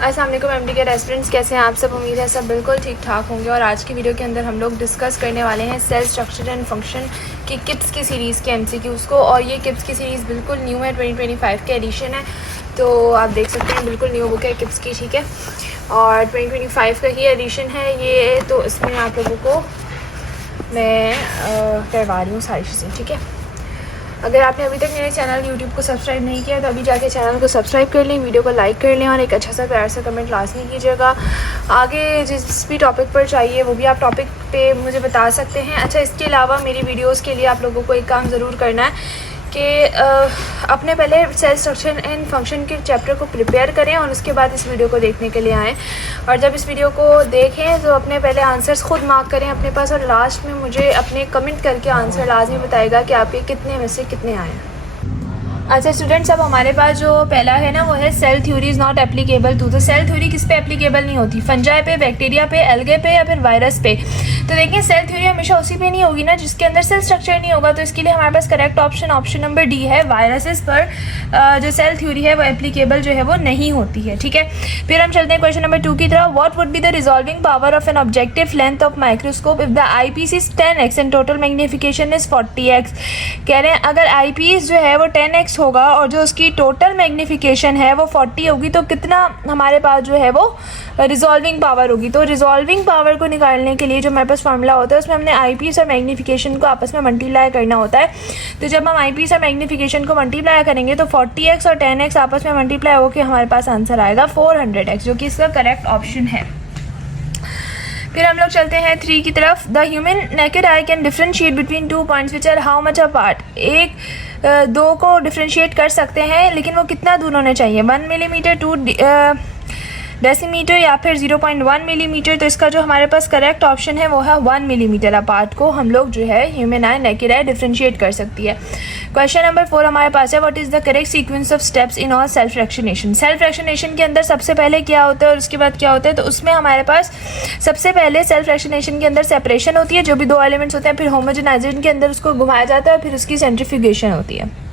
अस्सलाम वालेकुम एमडी के रेस्टोरेंट्स, कैसे हैं आप सब। उम्मीद है सब बिल्कुल ठीक ठाक होंगे। और आज की वीडियो के अंदर हम लोग डिस्कस करने वाले हैं सेल स्ट्रक्चर एंड फंक्शन की किप्स की सीरीज़ के एमसीक्यूज़ को। और ये किप्स की सीरीज़ बिल्कुल न्यू है, 2025 के एडिशन है, तो आप देख सकते हैं बिल्कुल न्यू बुक है किप्स की, ठीक है। और 2025 का ही एडिशन है ये, तो इसमें आप लोगों को मैं करवा रही हूँ सारी चीज़ें, ठीक है। अगर आपने अभी तक मेरे चैनल यूट्यूब को सब्सक्राइब नहीं किया तो अभी जाके चैनल को सब्सक्राइब कर लें, वीडियो को लाइक कर लें और एक अच्छा सा प्यार सा कमेंट लाजमी कीजिएगा। आगे जिस भी टॉपिक पर चाहिए वो भी आप टॉपिक पे मुझे बता सकते हैं। अच्छा, इसके अलावा मेरी वीडियोस के लिए आप लोगों को एक काम ज़रूर करना है कि अपने पहले सेल स्ट्रक्चर एंड फंक्शन के चैप्टर को प्रिपेयर करें और उसके बाद इस वीडियो को देखने के लिए आएँ। और जब इस वीडियो को देखें तो अपने पहले आंसर्स खुद मार्क करें अपने पास, और लास्ट में मुझे अपने कमेंट करके आंसर लाजमी बताएगा कि आपके कितने में से कितने आए हैं। अच्छा स्टूडेंट्स, अब हमारे पास जो पहला है ना वो है cell theory is not applicable to. तो सेल थ्योरी किस पे एप्लीकेबल नहीं होती? फंजाई पे, बैक्टीरिया पे, एल्गे पे या फिर वायरस पे। तो देखिए सेल थ्योरी हमेशा उसी पे नहीं होगी ना जिसके अंदर सेल स्ट्रक्चर नहीं होगा। तो इसके लिए हमारे पास करेक्ट ऑप्शन नंबर डी है। वायरसेस पर जो सेल थ्योरी है वो एप्लीकेबल जो है वो नहीं होती है, ठीक है। फिर हम चलते हैं क्वेश्चन नंबर 2 की तरफ। What would be the resolving power of an objective length of microscope if the eyepiece is 10x and total magnification is 40x। कह रहे हैं अगर आई पीस जो है वो 10x होगा और जो उसकी टोटल मैग्नीफिकेशन है वो 40 होगी तो कितना हमारे पास जो है वो रिजॉल्विंग पावर होगी। तो रिजॉल्विंग पावर को निकालने के लिए जो हमारे पास फार्मूला होता है उसमें हमने आई पीस और मैग्नीफिकेशन को आपस में मल्टीप्लाई करना होता है। तो जब हम आई पीस और मैग्नीफिकेशन को मल्टीप्लाई करेंगे तो 40x और 10x आपस में मल्टीप्लाई होकर हमारे पास आंसर आएगा 400x, जो कि इसका करेक्ट ऑप्शन है। फिर हम लोग चलते हैं 3 की तरफ। The human naked eye can differentiate between 2 points which are how much apart. दो को डिफ्रेंशिएट कर सकते हैं लेकिन वो कितना दूर होने चाहिए? 1 मिलीमीटर, 2 डेसीमीटर या फिर 0.1 मिलीमीटर। तो इसका जो हमारे पास करेक्ट ऑप्शन है वो है 1 मिलीमीटर अपार्ट को हम लोग जो है ह्यूमन आई नेकेड आई डिफ्रेंशिएट कर सकती है। क्वेश्चन नंबर 4 हमारे पास है what is the correct sequence of steps in all self fractionation. Self fractionation के अंदर सबसे पहले क्या होता है और उसके बाद क्या होता है? तो उसमें हमारे पास सबसे पहले सेल्फ फ्रैक्शनेशन के अंदर सेपरेशन होती है, जो भी 2 एलिमेंट्स होते हैं, फिर होमोजेनाइजेशन के अंदर उसको घुमाया जाता है और फिर उसकी सेंट्रीफ्यूगेशन होती है।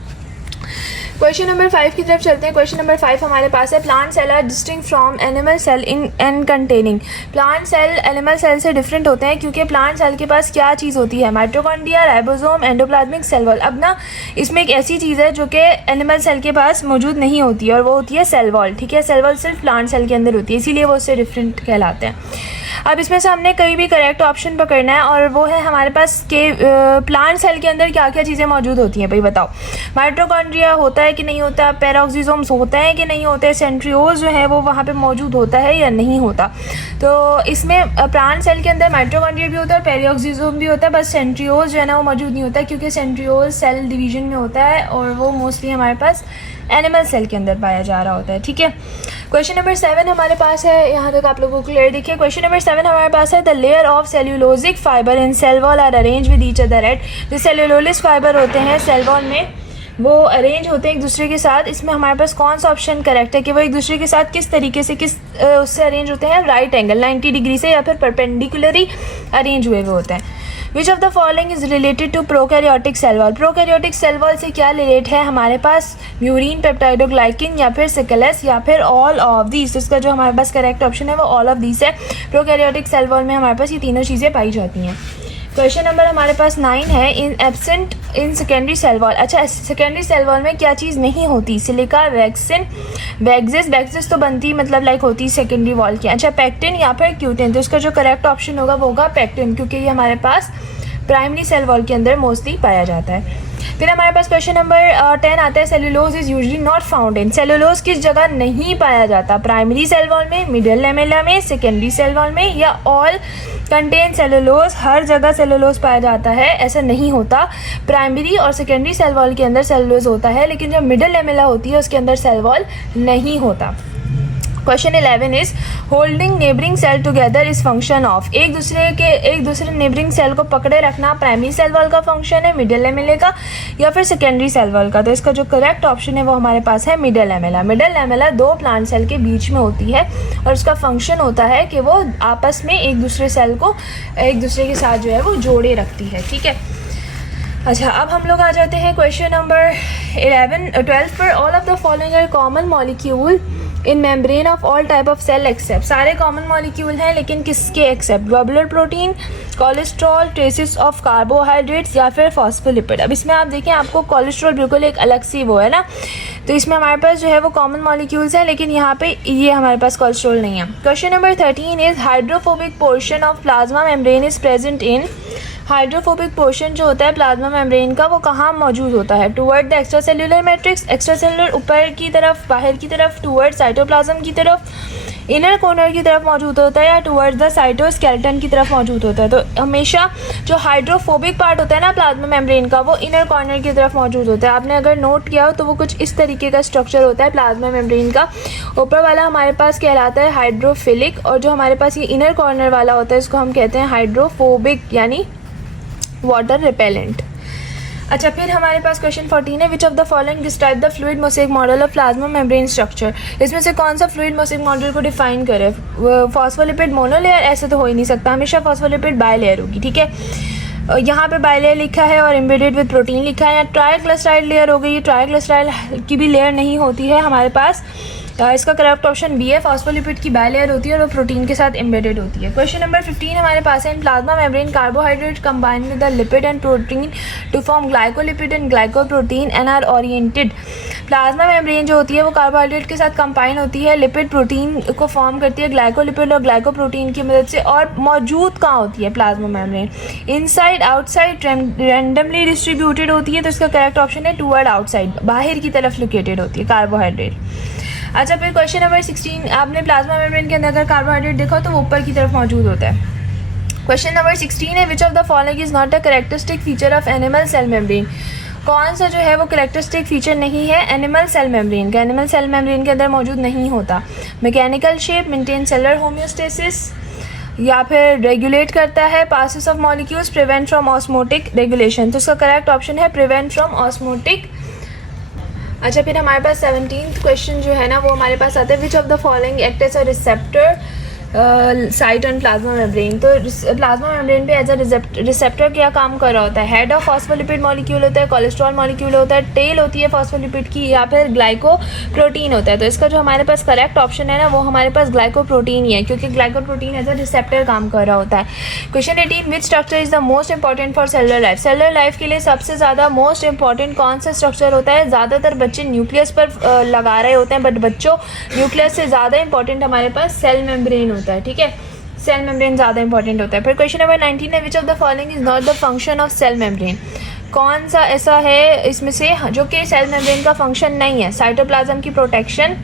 क्वेश्चन नंबर 5 की तरफ चलते हैं। क्वेश्चन नंबर 5 हमारे पास है plant cell are distinct from animal cell in and containing. Plant cell animal cell से डिफरेंट होते हैं क्योंकि प्लांट सेल के पास क्या चीज़ होती है? Mitochondria, ribosome, endoplasmic cell wall. अब ना इसमें एक ऐसी चीज़ है जो कि एनिमल सेल के पास मौजूद नहीं होती है और वो होती है सेल वॉल, ठीक है। सेल वॉल सिर्फ प्लांट सेल के अंदर होती है, इसीलिए वो उससे डिफरेंट कहलाते हैं। अब इसमें से हमने कहीं भी करेक्ट ऑप्शन पकड़ना है और वो है हमारे पास के प्लांट सेल के अंदर क्या क्या चीज़ें मौजूद होती हैं भाई बताओ। माइटोकॉन्ड्रिया होता है कि नहीं होता? पेरोक्सिसोम्स होते हैं कि नहीं होते? सेंट्रियोल्स जो है वो वहाँ पे मौजूद होता है या नहीं होता? तो इसमें प्लांट सेल के अंदर माइटोकॉन्ड्रिया भी होता है और पेरोक्सिसोम भी होता है, बस सेंट्रियोल्स जो है ना वो मौजूद नहीं होता है क्योंकि सेंट्रियोल सेल डिवीजन में होता है और वो मोस्टली हमारे पास एनिमल सेल के अंदर पाया जा रहा होता है, ठीक है। क्वेश्चन नंबर 7 हमारे पास है, यहाँ तक आप लोगों को क्लियर देखिए। क्वेश्चन नंबर 7 हमारे पास है the layer of cellulosic fibre in cell wall are arrange with each other at. जो सेल्यूलोलिक फाइबर होते हैं सेल वॉल में वो अरेंज होते हैं एक दूसरे के साथ। इसमें हमारे पास कौन सा ऑप्शन करेक्ट है कि वो एक दूसरे के साथ किस तरीके से उससे अरेंज होते हैं? राइट एंगल 90 डिग्री से या फिर परपेंडिकुलरली अरेंज हुए होते हैं। Which of the following is related to prokaryotic cell wall. Prokaryotic cell wall से क्या रिलेट है हमारे पास? म्यूरिन, पेप्टाइडोग्लाइकिन या फिर सिकलेस या फिर ऑल ऑफ दीज। इसका जो हमारे पास करेक्ट ऑप्शन है वो ऑल ऑफ दीज है। प्रोकैरियोटिक सेल वॉल में हमारे पास ये तीनों चीज़ें पाई जाती हैं। क्वेश्चन नंबर हमारे पास 9 है in absent in secondary cell wall. अच्छा, सेकेंडरी सेल वॉल में क्या चीज़ नहीं होती? सिलिका, वैक्सिन, वैक्सिस तो बनती मतलब लाइक होती सेकेंडरी वॉल की। अच्छा, पैक्टिन या फिर क्यूटिन। तो इसका जो करेक्ट ऑप्शन होगा वो होगा पैक्टिन क्योंकि ये हमारे पास प्राइमरी सेल वॉल के अंदर मोस्टली पाया जाता है। फिर हमारे पास क्वेश्चन नंबर 10 आता है cellulose is usually not found in. Cellulose किस जगह नहीं पाया जाता? प्राइमरी सेल वॉल में, मिडल लेमेला में, सेकेंडरी सेल वॉल में या ऑल कंटेन सेलुलोज? हर जगह सेलुलोज पाया जाता है ऐसा नहीं होता। प्राइमरी और सेकेंडरी सेल वॉल के अंदर सेलुलोज होता है लेकिन जो मिडल लेमेला होती है उसके अंदर सेल वॉल नहीं होता। Question 11 is holding neighbouring cell together is function of. एक दूसरे नेबरिंग सेल को पकड़े रखना प्राइमरी सेल वॉल का फंक्शन है, मिडल लेमेला का या फिर सेकेंडरी सेल वॉल का? तो इसका जो करेक्ट ऑप्शन है वो हमारे पास है middle lamella. Middle lamella 2 plant cell के बीच में होती है और उसका फंक्शन होता है कि वो आपस में एक दूसरे सेल को एक दूसरे के साथ जो है वो जोड़े रखती है, ठीक है। अच्छा, अब हम लोग आ जाते हैं क्वेश्चन नंबर 12 पर। All of the following are common molecule in membrane of all type of cell except, सारे कॉमन मॉलिक्यूल हैं लेकिन किसके except, globular protein, cholesterol, traces of carbohydrates या फिर फॉस्फोलिपिड। अब इसमें आप देखें आपको कोलेस्ट्रॉल बिल्कुल एक अलग सी वो है ना, तो इसमें हमारे पास जो है वो कॉमन मॉलिक्यूल्स हैं लेकिन यहाँ पे ये हमारे पास कोलेस्ट्रॉल नहीं है। Question number 13 is hydrophobic portion of plasma membrane is present in, hydrophobic portion जो होता है प्लाज्मा मेम्ब्रेन का वो कहाँ मौजूद होता है, toward the extra cellular matrix, extra cellular ऊपर की तरफ बाहर की तरफ, टुवर्ड साइटोप्लाज्म की तरफ, इनर कॉर्नर की तरफ मौजूद होता है या टुवर्ड्स द साइटोस्केलेटन की तरफ मौजूद होता है। तो हमेशा जो हाइड्रोफोबिक पार्ट होता है ना प्लाज्मा मेम्ब्रेन का वो इनर कॉर्नर की तरफ मौजूद होता है। आपने अगर नोट किया हो तो वो कुछ इस तरीके का स्ट्रक्चर होता है प्लाज्मा मेम्ब्रेन का, ऊपर वाला हमारे पास कहलाता है हाइड्रोफिलिक और जो हमारे पास ये इनर कॉर्नर वाला होता है इसको हम कहते हैं हाइड्रोफोबिक यानी वाटर रिपेलेंट। अच्छा, फिर हमारे पास क्वेश्चन 14 है, which of the following describe the fluid mosaic model of plasma membrane structure, इसमें से कौन सा फ्लूइड मोसेक मॉडल को डिफाइन करे। फॉस्फोलिपिड मोनोलेयर, ऐसे तो हो ही नहीं सकता, हमेशा फॉस्फोलिपिड बायलेयर होगी, ठीक है। यहाँ पे बायलेयर लिखा है और एम्बेडेड विद प्रोटीन लिखा है, या ट्राइग्लिसराइड लेयर हो गई, ट्राइग्लिसराइड की भी लेयर नहीं होती है हमारे पास, इसका करेक्ट ऑप्शन बी है, फॉस्फोलिपिड की बायलेयर होती है और वो प्रोटीन के साथ एम्बेडेड होती है। क्वेश्चन नंबर 15 हमारे पास है, in plasma membrane carbohydrate combine with the lipid and protein to form glycolipid and glycoprotein and are oriented. Plasma membrane जो होती है वो कार्बोहाइड्रेट के साथ कंबाइन होती है, लिपिड प्रोटीन को फॉर्म करती है ग्लाइकोलिपिड और ग्लाइकोप्रोटीन की मदद से, और मौजूद कहाँ होती है plasma membrane, inside outside, randomly distributed होती है, तो इसका करेक्ट ऑप्शन है टूवर्ड आउटसाइड, बाहर की तरफ लोकेटेड होती है कार्बोहाइड्रेट। अच्छा, फिर क्वेश्चन नंबर 16, आपने प्लाज्मा मेम्ब्रेन के अंदर अगर कार्बोहाइड्रेट देखा तो वो ऊपर की तरफ मौजूद होता है। क्वेश्चन नंबर 16 है, which of the following is not a characteristic feature of animal cell membrane, कौन सा जो है वो कैरेक्टरिस्टिक फीचर नहीं है एनिमल सेल मेम्ब्रेन का, एनिमल सेल मेम्ब्रेन के अंदर मौजूद नहीं होता। Mechanical shape, maintain cellular homeostasis, या फिर रेगुलेट करता है passes of molecules, prevent from osmotic regulation, तो इसका करेक्ट ऑप्शन है प्रिवेंट फ्रॉम ऑस्मोटिक। अच्छा, फिर हमारे पास 17th क्वेश्चन जो है ना वो हमारे पास आता है, which of the following act as a receptor site on plasma membrane, तो प्लाज्मा मेम्ब्रेन पे एज अ रिसेप्टर क्या काम कर रहा होता है, हेड ऑफ फॉस्फोलिपिड मॉलिक्यूल होता है, कोलेस्ट्रॉल मॉलिक्यूल होता है, टेल होती है फॉस्फोलिपिड की, या फिर ग्लाइकोप्रोटीन होता है। तो इसका जो हमारे पास करेक्ट ऑप्शन है ना वो हमारे पास ग्लाइकोप्रोटीन ही है, क्योंकि ग्लाइकोप्रोटीन एज अ रिसेप्टर काम कर रहा होता है। Question 18, which structure is the most important for cellular life, cellular life के लिए सबसे ज़्यादा मोस्ट इंपॉर्टेंट कौन सा स्ट्रक्चर होता है। ज़्यादातर बच्चे न्यूक्लियस पर लगा रहे होते हैं, बट बच्चों न्यूक्लियस से ज़्यादा इंपॉर्टेंट हमारे पास सेल मेम्ब्रेन होता है, ठीक है, सेल मेम्ब्रेन ज़्यादा इंपॉर्टेंट होता है। फिर क्वेश्चन नंबर 19 है, which of the following is not the function of cell membrane, कौन सा ऐसा है इसमें से जो कि सेल मेम्ब्रेन का फंक्शन नहीं है, साइटोप्लाज्म की प्रोटेक्शन,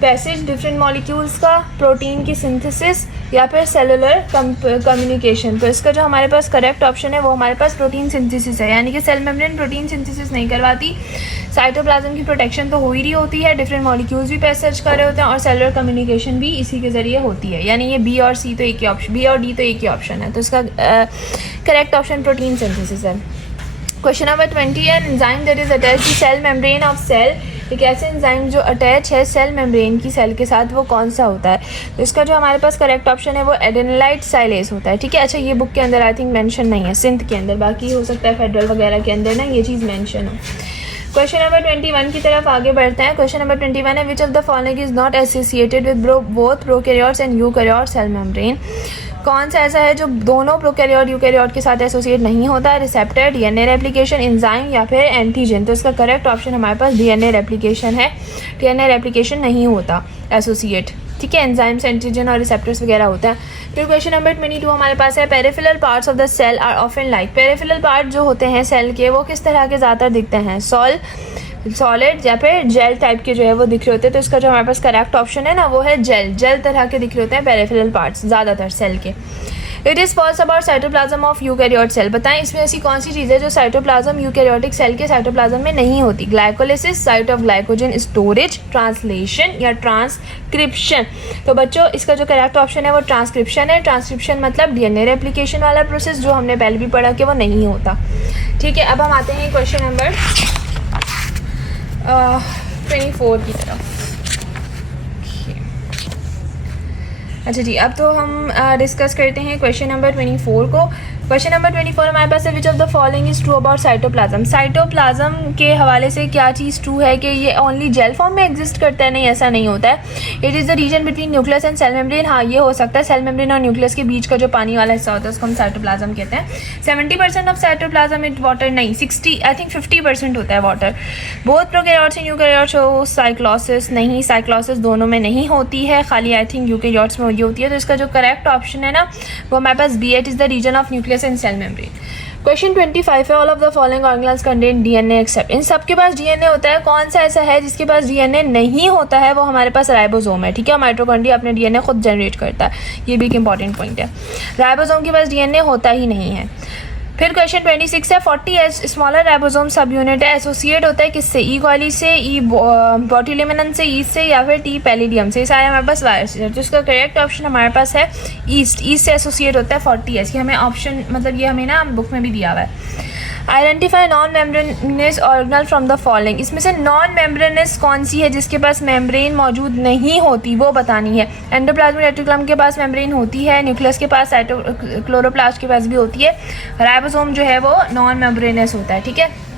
पैसेज डिफरेंट मॉलिक्यूल्स का, प्रोटीन की सिंथेसिस, या फिर सेलुलर कम्युनिकेशन। तो इसका जो हमारे पास करेक्ट ऑप्शन है वो हमारे पास प्रोटीन सिंथेसिस है, यानी कि सेल मेम्ब्रेन प्रोटीन सिंथेसिस नहीं करवाती, साइटोप्लाज्म की प्रोटेक्शन तो हो ही रही होती है, डिफरेंट मॉलिक्यूल्स भी पैसेज कर रहे होते हैं और सेलुलर कम्युनिकेशन भी इसी के ज़रिए होती है, यानी ये बी और सी तो एक ही ऑप्शन, बी और डी तो एक ही ऑप्शन है, तो इसका करेक्ट ऑप्शन प्रोटीन सिंथेसिस है। क्वेश्चन नंबर 20 है, enzyme that is attached to cell membrane of cell, एक ऐसे एंजाइम जो अटैच है सेल मेम्ब्रेन की सेल के साथ, वो कौन सा होता है। तो इसका जो हमारे पास करेक्ट ऑप्शन है वो एडेनोलाइट साइलेज होता है, ठीक है। अच्छा, ये बुक के अंदर आई थिंक मेंशन नहीं है, सिंथ के अंदर, बाकी हो सकता है फेडरल वगैरह के अंदर ना ये चीज़ मेंशन हो। क्वेश्चन नंबर 21 की तरफ आगे बढ़ते हैं। क्वेश्चन नंबर 21 है, which of the following is not associated with both prokaryotes and eukaryote cell membrane, कौन सा ऐसा है जो दोनों प्रोकैरियोट यूकैरियोट के साथ एसोसिएट नहीं होता, रिसेप्टर, डीएनए रेप्लिकेशन, एंजाइम, या फिर एंटीजन। तो इसका करेक्ट ऑप्शन हमारे पास डीएनए रेप्लिकेशन है, डीएनए रेप्लिकेशन नहीं होता एसोसिएट, ठीक है, एंजाइम्स, एंटीजन और रिसेप्टर्स वगैरह होता है। फिर क्वेश्चन नंबर 22 हमारे पास है, peripheral parts of the cell are often like, peripheral part जो होते हैं सेल के वो किस तरह के ज़्यादातर दिखते हैं, सॉलिड या फिर जेल टाइप के जो है वो दिख रहे होते हैं। तो इसका जो हमारे पास करेक्ट ऑप्शन है ना वो है जेल तरह के दिख रहे होते हैं पेरिफेरल पार्ट्स ज़्यादातर सेल के। It is false about cytoplasm of eukaryote cell, बताएं इसमें ऐसी कौन सी चीज़ है जो साइटोप्लाज्म यूकैरियोटिक सेल के साइटोप्लाज्म में नहीं होती। Glycolysis, site of glycogen storage, translation या ट्रांसक्रिप्शन। तो बच्चों इसका जो करेक्ट ऑप्शन है वो ट्रांसक्रिप्शन है। ट्रांसक्रिप्शन मतलब डीएनए रेप्लिकेशन वाला प्रोसेस जो हमने पहले भी पढ़ा कि वो नहीं होता, ठीक है। अब हम आते हैं क्वेश्चन नंबर 24 की तरफ। अच्छा जी, अब तो हम डिस्कस करते हैं क्वेश्चन नंबर 24 को। क्वेश्चन नंबर 24 हमारे पास है, which of the following is true about cytoplasm. Cytoplasm के हवाले से क्या चीज़ ट्रू है कि ये ओनली जेल फॉर्म में एग्जिस्ट करता है? नहीं, ऐसा नहीं होता है। It is the region between nucleus and cell membrane. हाँ, ये हो सकता है, सेल मेम्ब्रेन और न्यूक्लियस के बीच का जो पानी वाला हिस्सा होता है उसको हम साइटोप्लाज्म कहते हैं। 70% ऑफ साइटोप्लाज्म इज वाटर, नहीं 60 आई थिंक 50% होता है water. Both prokaryotes and eukaryotes show cyclosis, नहीं साइक्लोसिस दोनों में नहीं होती है, खाली आई थिंक यूकैरियोट्स में ये होती है। तो इसका जो करेक्ट ऑप्शन है ना वो हमारे पास B, it is the region of nucleus and cell membrane. Question 25 है, all of the following organelles contain DNA except. इन सब के पास डीएनए होता है, कौन सा ऐसा है जिसके पास डीएनए नहीं होता है? वो हमारे पास राइबोसोम है, ठीक है। माइटोकॉन्ड्रिया अपने डीएनए खुद जनरेट करता है, ये भी एक इंपॉर्टेंट पॉइंट है। राइबोसोम के पास डीएनए होता ही नहीं है। फिर क्वेश्चन 26 है, 40S स्मॉलर राइबोसोम सब यूनिट है, एसोसिएट होता है किससे? ई कॉली से, ई बोट्यूलिमिनेंस से, ईस्ट से, या फिर टी पैलिडियम से। सारे हमारे पास वायरस है, तो इसका करेक्ट ऑप्शन हमारे पास है ईस्ट। ईस्ट से एसोसिएट होता है 40S। ये हमें ऑप्शन मतलब ये हमें ना बुक में भी दिया हुआ है। Identify non membranes organelle from the following. इसमें से नॉन मेम्ब्रेनस कौन सी है जिसके पास मेम्ब्रेन मौजूद नहीं होती, वो बतानी है। एंडोप्लाज्मिक रेटिकुलम के पास मेम्ब्रेन होती है, न्यूक्लियस के पास, क्लोरोप्लास्ट के पास भी होती है। राइबोसोम जो है वो नॉन मेम्ब्रेनस होता है, ठीक है।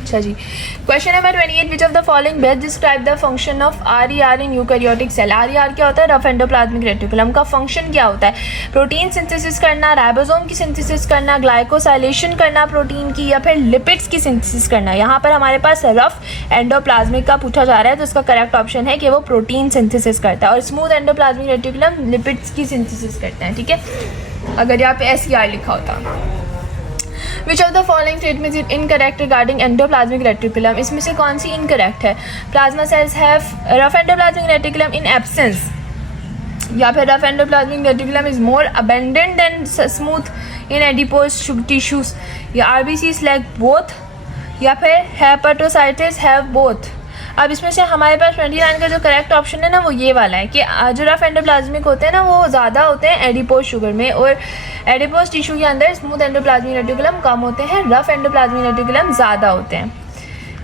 अच्छा जी, question number 28, which of the following best describe the function of RER in eukaryotic cell. RER क्या होता है? रफ एंडोप्लाज्मिक रेटिकुलम का फंक्शन क्या होता है? प्रोटीन सिंथेसिस करना, राइबोसोम की सिंथेसिस करना, ग्लाइकोसाइलेशन करना प्रोटीन की, या फिर लिपिड्स की सिंथेसिस करना। यहाँ पर हमारे पास रफ एंडोप्लाज्मिक का पूछा जा रहा है, तो इसका करेक्ट ऑप्शन है कि वो प्रोटीन सिंथेसिस करता है, और स्मूथ एंडोप्लाज्मिक रेटिकुलम लिपिड्स की सिंथेसिस करते हैं, ठीक है। अगर यहाँ पे SER लिखा होता। Which of the following statements is incorrect regarding endoplasmic reticulum? इसमें से कौन सी incorrect है? Plasma cells have rough endoplasmic reticulum in absence, या फिर rough endoplasmic reticulum is more abundant than smooth in adipose tissues, या RBCs lack both, या फिर hepatocytes have both। अब इसमें से हमारे पास 29 का जो करेक्ट ऑप्शन है ना वो ये वाला है कि जो रफ एंडोप्लाज्मिक होते हैं ना वो ज़्यादा होते हैं एडिपोज शुगर में, और एडिपोज टिश्यू के अंदर स्मूथ एंडोप्लाज्मिक रेटिकुलम कम होते हैं, रफ एंडोप्लाज्मिक रेटिकुलम ज़्यादा होते हैं।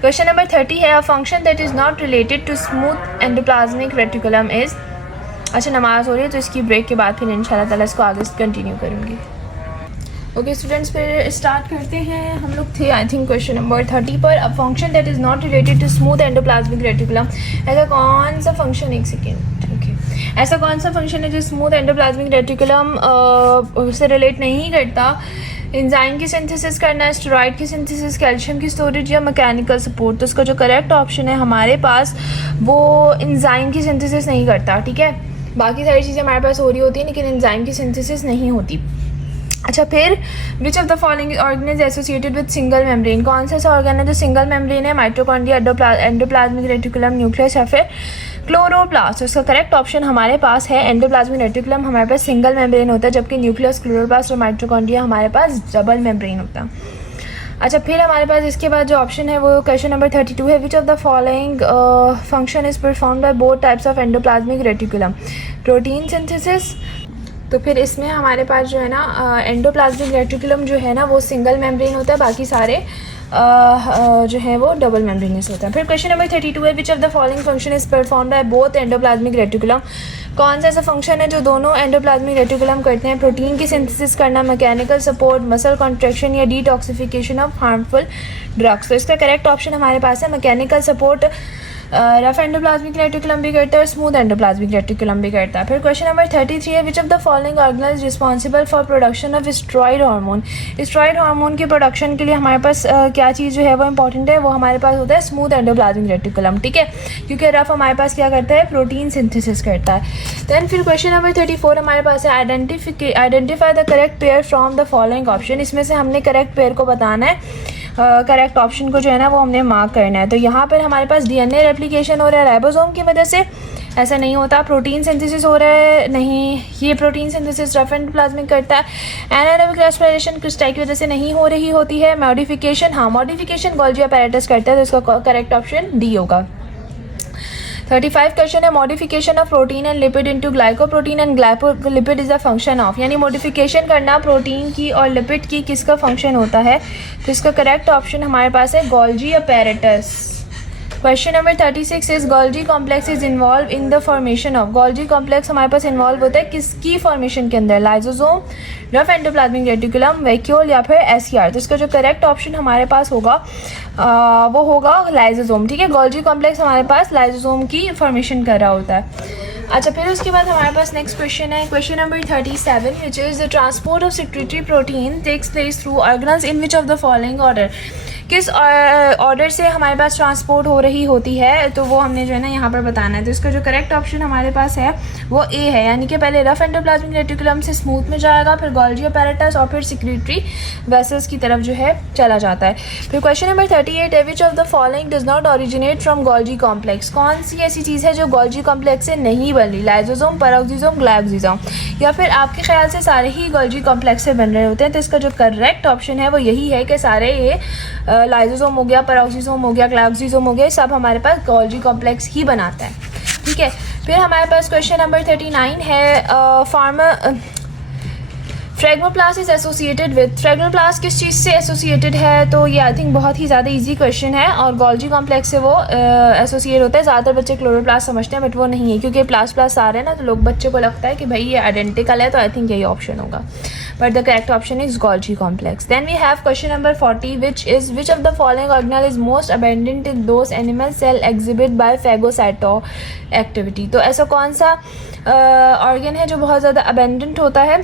क्वेश्चन नंबर 30 है, a function that is not related to smooth endoplasmic reticulum is. अच्छा, नमाज हो रही है तो इसकी ब्रेक के बाद फिर इंशाल्लाह ताला इसको आगे कंटिन्यू करूँगी। ओके स्टूडेंट्स, फिर स्टार्ट करते हैं। हम लोग थे आई थिंक क्वेश्चन नंबर 30 पर। A function that is not related to smooth endoplasmic reticulum, ऐसा कौन सा फंक्शन, एक सेकेंड, ओके, ऐसा कौन सा फंक्शन है जो स्मूथ एंडोप्लाज्मिक रेटिकुलम से रिलेट नहीं करता? एंजाइम की सिंथेसिस करना, स्टेरॉइड की सिंथेसिस, कैल्शियम की स्टोरेज, या मैकेनिकल सपोर्ट। तो इसका जो करेक्ट ऑप्शन है हमारे पास वो एंजाइम की सिंथेसिस नहीं करता, ठीक है। बाकी सारी चीज़ें हमारे पास हो रही होती हैं लेकिन एंजाइम की सिंथेसिस नहीं होती। अच्छा, फिर विच of the following organ is associated with single membrane. कौन सा ऐसा ऑर्गन है जो सिंगल मेम्ब्रेन है? माइटोकॉन्ड्रिया, एंडोप्लाज्मिक रेटिकुलम, न्यूक्लियस, या फिर क्लोरोप्लास्ट। तो इसका करेक्ट ऑप्शन हमारे पास है एंडोप्लाज्मिक रेटिकुलम हमारे पास सिंगल मेम्ब्रेन होता है, जबकि न्यूक्लियस, क्लोरोप्लास्ट और माइटोकॉन्ड्रिया हमारे पास डबल मेम्ब्रेन होता है। अच्छा, फिर हमारे पास इसके बाद जो ऑप्शन है वो क्वेश्चन नंबर 32 है, which of the following function is perform by both types of endoplasmic reticulum. Protein synthesis, तो फिर इसमें हमारे पास जो है ना एंडोप्लाज्मिक रेटिकुलम जो है ना वो सिंगल मेम्ब्रेन होता है, बाकी सारे जो है वो डबल मेम्ब्रेनस होता है। फिर क्वेश्चन नंबर 32 है, which of the following function is perform by both endoplasmic reticulum. कौन सा ऐसा फंक्शन है जो दोनों एंडोप्लाज्मिक रेटिकुलम करते हैं? प्रोटीन की सिंथेसिस करना, मैकेनिकल सपोर्ट, मसल कॉन्ट्रैक्शन, या डिटॉक्सिफिकेशन ऑफ हार्मफुल ड्रग्स। तो इसका करेक्ट ऑप्शन हमारे पास है mechanical support. Rough endoplasmic reticulum भी करता है और स्मूथ एंडोप्लाज्मिक रेटिकुलम भी करता है। फिर क्वेश्चन नंबर 33 है, which of the following organelle is responsible for production of steroid hormone. Steroid hormone के प्रोडक्शन के लिए हमारे पास क्या चीज़ जो है वो इंपॉर्टेंट है, वो हमारे पास होता है स्मूथ एंडोप्लाज्मिक रेटिकुलम, ठीक है, क्योंकि रफ हमारे पास क्या करता है? प्रोटीन सिंथेसिस करता है। दैन फिर क्वेश्चन नंबर 34 हमारे पास है, identify the correct pair from the following option. इसमें से हमने करेक्ट पेयर को बताना है, करेक्ट ऑप्शन को जो है ना वो हमने मार्क करना है। तो यहाँ पर हमारे पास डीएनए रेप्लिकेशन हो रहा है राइबोसोम की वजह से, ऐसा नहीं होता। प्रोटीन सिंथेसिस हो रहा है, नहीं, ये प्रोटीन सिंथेसिस रफ एंडोप्लाज्मिक करता है। एनारोबिक रेस्पिरेशन क्रिस्टाई की वजह से नहीं हो रही होती है। मॉडिफिकेशन, हाँ मॉडिफिकेशन गोल्जी अपैरेटस करता है, तो इसका करेक्ट ऑप्शन डी होगा। 35 क्वेश्चन है, modification of protein and lipid into glycoprotein and glycolipid is a function of, यानी मॉडिफिकेशन करना प्रोटीन की और लिपिड की किसका फंक्शन होता है? तो इसका करेक्ट ऑप्शन हमारे पास है Golgi apparatus. Question number 36 is Golgi complex is involve in the formation of. Golgi complex हमारे पास इन्वॉल्व होता है किसकी फॉर्मेशन के अंदर? Lysosome, rough endoplasmic reticulum, vacuole या फिर एसईआर। तो इसका जो करेक्ट ऑप्शन हमारे पास होगा वो होगा लाइजोसोम। ठीक है, गोल्जी कॉम्प्लेक्स हमारे पास लाइजोसोम की फॉर्मेशन कर रहा होता है। अच्छा, फिर उसके बाद हमारे पास नेक्स्ट क्वेश्चन है, question number 37 which is the transport of secretory protein takes place through organs in which of the following order. किस ऑर्डर से हमारे पास ट्रांसपोर्ट हो रही होती है, तो वो हमने जो है ना यहाँ पर बताना है। तो इसका जो करेक्ट ऑप्शन हमारे पास है वो ए है, यानी कि पहले रफ एंडोप्लाज्मिक रेटिकुलम से स्मूथ में जाएगा, फिर गोल्जी अपैरेटस और फिर सेक्रेटरी वेसल्स की तरफ जो है चला जाता है। फिर क्वेश्चन नंबर 38 है, which of the following does not originate from Golgi complex. कौन सी ऐसी चीज़ है जो गोल्जी कॉम्प्लेक्स से नहीं बनी? लाइजोसोम, पेरोक्सिसोम, ग्लाइकोसोम, या फिर आपके ख्याल से सारे ही गोल्जी कॉम्प्लेक्स से बन रहे होते हैं? तो इसका जो करेक्ट ऑप्शन है वो यही है कि सारे ये लाइजोसोम हो गया, पेरोक्सिसोम हो गया, ग्लाइकोसोम हो गया, सब हमारे पास गोल्जी कॉम्प्लेक्स ही बनाता है। ठीक है, फिर हमारे पास क्वेश्चन नंबर 39 है, फ्रेगमोप्लास्ट इज एसोसिएटेड विद। फ्रेगमोप्लास्ट किस चीज़ से एसोसिएटेड है? तो ये आई थिंक बहुत ही ज़्यादा इजी क्वेश्चन है और गोल्जी कॉम्प्लेक्स से वो एसोसिएट होता है। ज़्यादातर बच्चे क्लोरोप्लास्ट समझते हैं बट वो नहीं है, क्योंकि प्लास्ट आ रहे हैं ना, तो लोग बच्चे को लगता है कि भाई ये आइडेंटिकल है, तो आई थिंक यही ऑप्शन होगा, but the correct option is Golgi complex. Then we have question number 40 which of the following organelle is most abundant in those animal cell exhibit by phagocytic activity. तो ऐसा कौन सा organ है जो बहुत ज़्यादा अबेंडेंट होता है?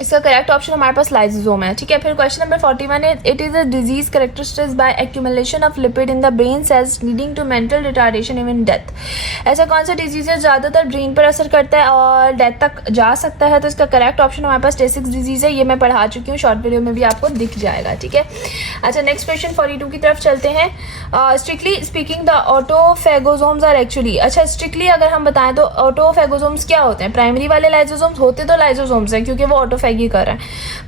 इसका करेक्ट ऑप्शन हमारे पास लाइजोसोम है। ठीक है, फिर क्वेश्चन नंबर 41 है, it is a disease characterized by accumulation of lipid in the brain cells leading to mental retardation even death. ऐसा कौन सा डिजीज है ज़्यादातर ब्रेन पर असर करता है और डेथ तक जा सकता है? तो इसका करेक्ट ऑप्शन हमारे पास टेसिक डिजीज़ है, ये मैं पढ़ा चुकी हूँ, शॉर्ट वीडियो में भी आपको दिख जाएगा। ठीक है, अच्छा नेक्स्ट क्वेश्चन 42 की तरफ चलते हैं। Strictly speaking the autophagosomes are actually, अच्छा स्ट्रिक्टली अगर हम बताएं तो ऑटोफेगोसोम्स क्या होते हैं? प्राइमरी वाले लाइजोसोम्स होते तो लाइजोसोम्स हैं क्योंकि वो ऑटोफेगी कर रहे हैं,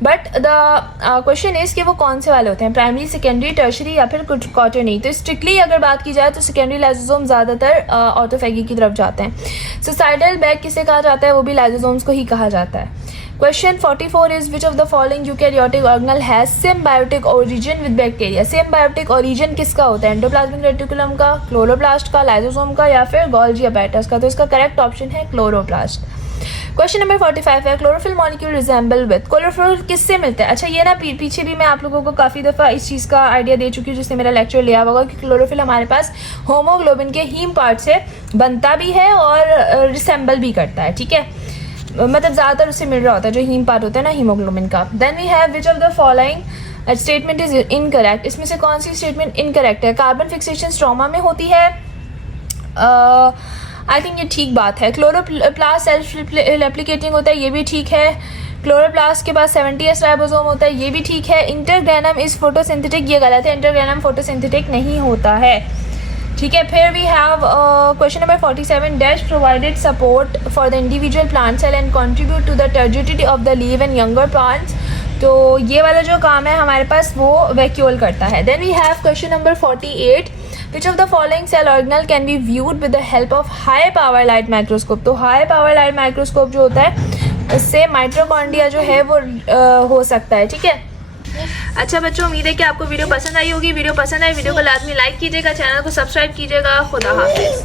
बट द क्वेश्चन इज कि वो कौन से वाले होते हैं? प्राइमरी, सेकेंडरी, टर्शरी या फिर क्वाटरनरी। तो स्ट्रिक्टली अगर बात की जाए तो सेकेंडरी लाइजोसोम ज़्यादातर ऑटोफेगी की तरफ जाते हैं। सुसाइडल बैग किसे कहा जाता है? वो भी लाइजोसोम्स को ही कहा जाता है। Question 44 is which of the following eukaryotic organelle has symbiotic origin with bacteria. Symbiotic origin किसका होता है? एंडोप्लाज्मिक रेटिकुलम का, क्लोरोप्लास्ट का, लाइजोसोम का या फिर गोल्जी अपैरेटस का? तो इसका करेक्ट ऑप्शन है क्लोरोप्लास्ट। क्वेश्चन नंबर 45 है, chlorophyll molecule resemble with. Chlorophyll किससे मिलता है? अच्छा ये ना पीछे भी मैं आप लोगों को काफ़ी दफ़ा इस चीज़ का आइडिया दे चुकी हूँ जिसने मेरा लेक्चर लिया होगा कि क्लोरोफिल हमारे पास होमोग्लोबिन के हीम पार्ट से बनता भी है और रिसेंबल भी करता है। ठीक है, मतलब ज़्यादातर उससे मिल रहा होता है जो हीम पार्ट होता है ना हीमोग्लोबिन का। Then we have which of the following statement is incorrect. इसमें से कौन सी स्टेटमेंट इनकरेक्ट है? कार्बन फिक्सेशन स्ट्रोमा में होती है, आई थिंक ये ठीक बात है। क्लोरोप्लास्ट सेल्फ रेप्लिकेटिंग होता है, ये भी ठीक है। क्लोरोप्लास्ट के पास 70s राइबोसोम होता है, ये भी ठीक है। इंटरग्रेनम इज फोटोसिंथेटिक, ये गलत है, इंटरग्रेनम फोटोसिंथेटिक नहीं होता है। ठीक है, फिर we have question number 47 dash provided support for the individual plant cell and contribute to the turgidity of the leave and younger plants. तो ये वाला जो काम है हमारे पास वो वैक्यूल करता है। Then we have question number 48 which of the following cell organelle can be viewed with the help of high power light microscope. तो हाई पावर लाइट माइक्रोस्कोप जो होता है उससे माइटोकॉन्ड्रिया जो है वो हो सकता है। ठीक है, अच्छा बच्चों, उम्मीद है कि आपको वीडियो पसंद आई होगी। वीडियो पसंद आई वीडियो को लाजमी लाइक कीजिएगा, चैनल को सब्सक्राइब कीजिएगा। खुदा हाफिज़।